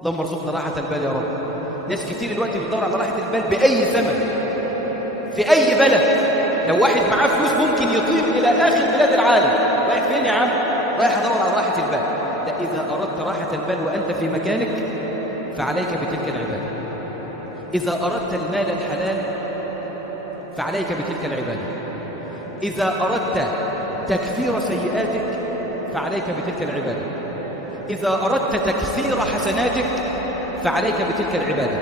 اللهم ارزقنا راحة البال يا رب. ناس كتير دلوقتي بتدور على راحة البال بأي ثمن في أي بلد. لو واحد معاه فلوس ممكن يطير إلى آخر بلاد العالم. رايح فين يا عم؟ رايح أدور على راحة البال. لا، إذا أردت راحة البال وأنت في مكانك فعليك بتلك العبادة. إذا أردت المال الحلال فعليك بتلك العبادة. إذا أردت تكفير سيئاتك فعليك بتلك العبادة. إذا أردت تكثير حسناتك فعليك بتلك العبادة.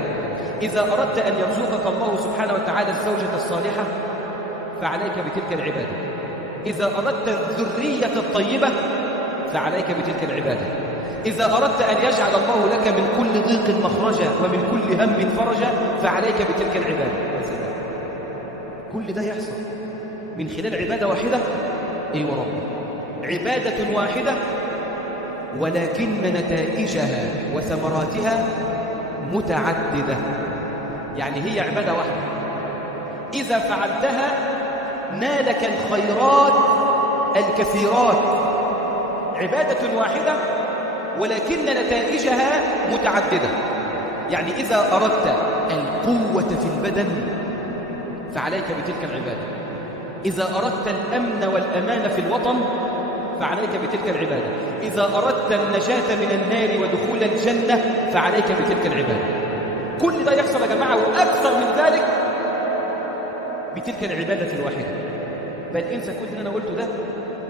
إذا أردت أن يرزقك الله سبحانه وتعالى الزوجة الصالحة فعليك بتلك العبادة. إذا أردت الذرية الطيبة فعليك بتلك العبادة. إذا أردت أن يجعل الله لك من كل ضيق مخرجا ومن كل هم فرجا فعليك بتلك العبادة. كل ده يحصل من خلال عبادة واحدة. أيوة رب، عبادة واحدة ولكن نتائجها وثمراتها متعددة. يعني هي عبادة واحدة إذا فعلتها نالك الخيرات الكثيرات. عبادة واحدة ولكن نتائجها متعددة. يعني إذا أردت القوة في البدن فعليك بتلك العبادة. إذا أردت الأمن والأمان في الوطن فعليك بتلك العبادة. إذا أردت النجاة من النار ودخول الجنة فعليك بتلك العبادة. كل ده يحصل يا جماعة وأكثر من ذلك بتلك العبادة الواحدة. بل انسى كل اللي أنا قلته ده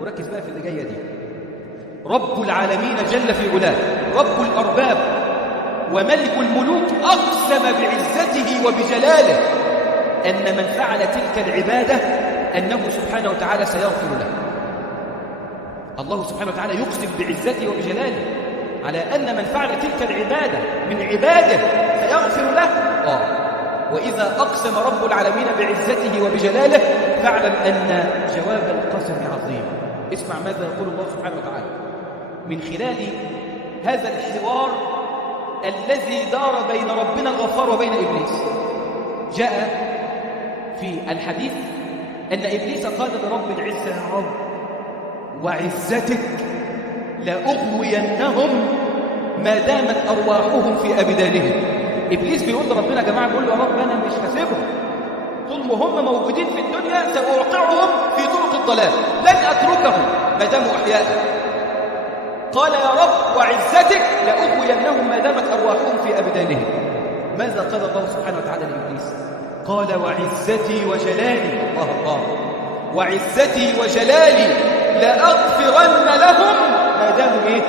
وركز بقى في اللي جاية دي. رب العالمين جل في علاه، رب الأرباب وملك الملوك أقسم بعزته وبجلاله أن من فعل تلك العبادة أنه سبحانه وتعالى سيغفر له. الله سبحانه وتعالى يقسم بعزته وبجلاله على أن من فعل تلك العبادة من عباده سيغفر له. وإذا أقسم رب العالمين بعزته وبجلاله فاعلم أن جواب القسم عظيم. اسمع ماذا يقول الله سبحانه وتعالى من خلال هذا الحوار الذي دار بين ربنا الغفار وبين إبليس. جاء في الحديث أن إبليس قال لرب العزة: يا رب وعزتك لأغوينهم ما دامت أرواحهم في أبدانهم. إبليس بيقول لربنا: يا جماعة، بيقول له: يا رب أنا مش هسيبهم طول ما هم موجودين في الدنيا، سأوقعهم في طرق الضلال، لن أتركهم ما داموا أحياء. قال: يا رب وعزتك لأغوينهم ما دامت أرواحهم في أبدانهم. ماذا قال الله سبحانه وتعالى لإبليس؟ قال: وعزتي وجلالي، الله، وعزتي وجلالي لأغفرن لهم ما داموا إيه؟